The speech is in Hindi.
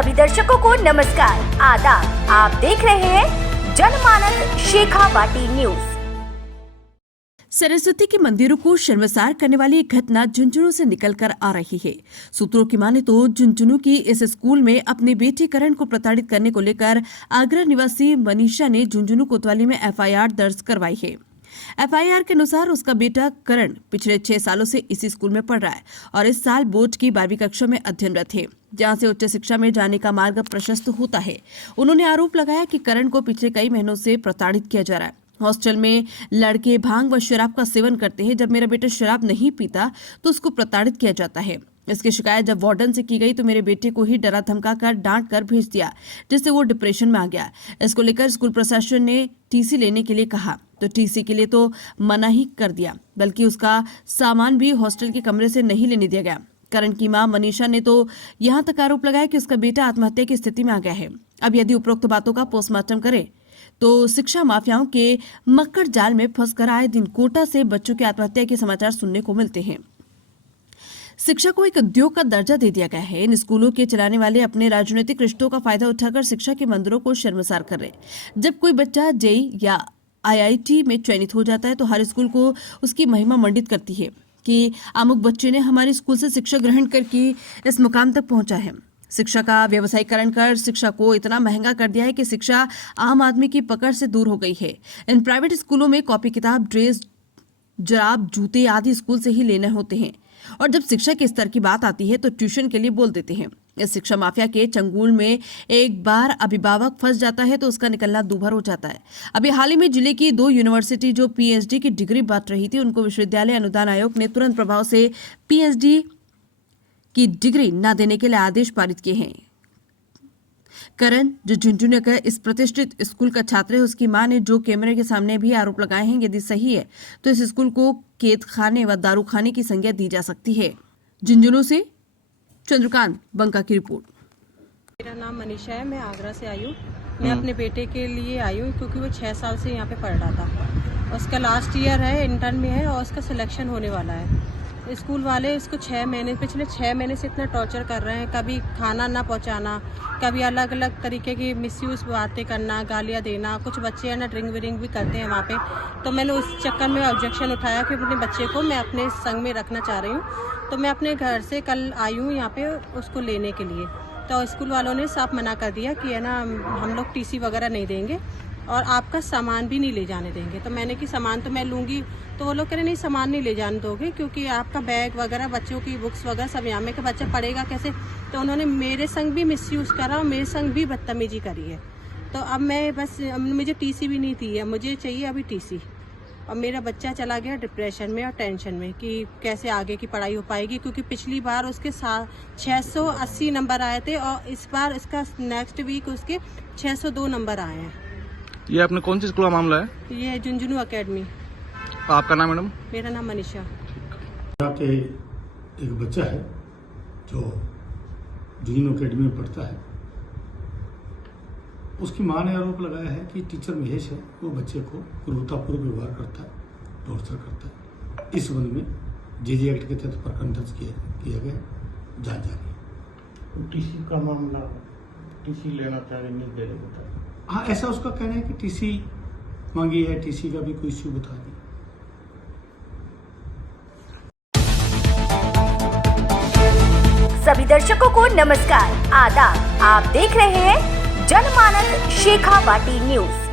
सभी दर्शकों को नमस्कार, आदाब। आप देख रहे हैं जनमानस शेखावाटी न्यूज। सरस्वती के मंदिरों को शर्मसार करने वाली एक घटना झुंझुनू से निकलकर आ रही है। सूत्रों की माने तो झुंझुनू की इस स्कूल में अपने बेटे करण को प्रताड़ित करने को लेकर आगरा निवासी मनीषा ने झुंझुनू कोतवाली में एफआईआर दर्ज करवाई है। एफआईआर के अनुसार उसका बेटा करण पिछले 6 सालों से इसी स्कूल में पढ़ रहा है और इस साल बोर्ड की 12वीं कक्षा में अध्ययनरत है, जहां से उच्च शिक्षा में जाने का मार्ग प्रशस्त होता है। उन्होंने आरोप लगाया कि करण को पिछले कई महीनों से प्रताड़ित किया जा रहा है। हॉस्टल में लड़के भांग व शराब का सेवन करते हैं। जब मेरा बेटा शराब नहीं पीता तो उसको प्रताड़ित किया जाता है। इसकी शिकायत जब वार्डन से की गई तो मेरे बेटे को ही डरा धमका कर डांट कर भेज दिया, जिससे वो डिप्रेशन में आ गया। इसको लेकर स्कूल प्रशासन ने टीसी लेने के लिए कहा तो टीसी के लिए तो मना ही कर दिया, बल्कि उसका सामान भी हॉस्टल के कमरे से नहीं लेने दिया गया। करण की मां मनीषा ने तो यहां तक आरोप लगाया कि उसका बेटा आत्महत्या की स्थिति में आ गया है। अब यदि उपरोक्त बातों का पोस्टमार्टम करे तो शिक्षा माफियाओं के मक्कड़ जाल में फंसकर आए दिन कोटा से बच्चों की आत्महत्या के समाचार सुनने को मिलते हैं। शिक्षा को एक उद्योग का दर्जा दे दिया गया है। इन स्कूलों के चलाने वाले अपने राजनीतिक रिश्तों का फायदा उठाकर शिक्षा के मंदिरों को शर्मसार कर रहे। जब कोई बच्चा जेई या आईआईटी में चयनित हो जाता है तो हर स्कूल को उसकी महिमा मंडित करती है कि अमुक बच्चे ने हमारे स्कूल से शिक्षा ग्रहण करके इस मुकाम तक पहुंचा है। शिक्षा का व्यवसायीकरण कर शिक्षा को इतना महंगा कर दिया है कि शिक्षा आम आदमी की पकड़ से दूर हो गई है। इन प्राइवेट स्कूलों में कॉपी किताब, ड्रेस, जराब, जूते आदि स्कूल से ही लेने होते हैं और जब शिक्षा के स्तर की बात आती है तो ट्यूशन के लिए बोल देते हैं। इस शिक्षा माफिया के चंगुल में एक बार अभिभावक फंस जाता है तो उसका निकलना दूभर हो जाता है। अभी हाल ही में जिले की 2 यूनिवर्सिटी जो पीएचडी की डिग्री बांट रही थी, उनको विश्वविद्यालय अनुदान आयोग ने तुरंत प्रभाव से पीएचडी की डिग्री न देने के लिए आदेश पारित किए हैं। करण, जो झुंझुनू का इस प्रतिष्ठित स्कूल का छात्र है, उसकी मां ने जो कैमरे के सामने भी आरोप लगाए हैं, यदि सही है तो इस स्कूल को कैद खाने व दारू खाने की संज्ञा दी जा सकती है। झुंझुनू से चंद्रकांत बंका की रिपोर्ट। मेरा नाम मनीषा है, मैं आगरा से आई हूँ। मैं अपने बेटे के लिए आई हूँ क्योंकि वो 6 साल से यहाँ पे पढ़ रहा था। उसका लास्ट ईयर है, इंटर्न में है और उसका सिलेक्शन होने वाला है। स्कूल वाले इसको पिछले 6 महीने से इतना टॉर्चर कर रहे हैं। कभी खाना ना पहुँचाना, कभी अलग अलग तरीके की मिसयूज़ बातें करना, गालियाँ देना। कुछ बच्चे है ना ड्रिंक विरिंक भी करते हैं वहाँ पे। तो मैंने उस चक्कर में ऑब्जेक्शन उठाया कि अपने बच्चे को मैं अपने संग में रखना चाह रही हूँ। तो मैं अपने घर से कल आई हूँ यहाँ पे उसको लेने के लिए। तो स्कूल वालों ने साफ मना कर दिया कि है ना हम लोग टीसी वगैरह नहीं देंगे और आपका सामान भी नहीं ले जाने देंगे। तो मैंने कि सामान तो मैं लूँगी। तो वो लोग कह रहे नहीं, सामान नहीं ले जाने दोगे क्योंकि आपका बैग वगैरह, बच्चों की बुक्स वगैरह सब यहाँ में, कि बच्चा पढ़ेगा कैसे। तो उन्होंने मेरे संग भी मिसयूज़ करा और मेरे संग भी बदतमीजी करी है। तो अब मैं बस, मुझे टीसी भी नहीं थी, मुझे चाहिए अभी टीसी। और मेरा बच्चा चला गया डिप्रेशन में और टेंशन में कि कैसे आगे की पढ़ाई हो पाएगी, क्योंकि पिछली बार उसके 680 नंबर आए थे और इस बार इसका नेक्स्ट वीक उसके 602 नंबर आए हैं। ये आपने कौन सी स्कूल का मामला है? ये झुंझुनू अकेडमी। आपका नाम मैडम? मेरा नाम मनीषा। के एक बच्चा है जो झुंझुनू अकेडमी में पढ़ता है। उसकी मां ने आरोप लगाया है कि टीचर महेश है, वो बच्चे को क्रूरतापूर्वक व्यवहार करता है, टॉर्चर करता है। इस संबंध में जेजे एक्ट के तहत प्रकरण दर्ज किया गया, जांच जारी है। टीसी का मामला, टीसी लेना चाह रहे, नहीं दे रहे। हाँ, ऐसा उसका कहना है कि टीसी मांगी है, टीसी का भी कोई इश्यू बता दी। सभी दर्शकों को नमस्कार, आदाब। आप देख रहे हैं जनमानस शेखावाटी न्यूज।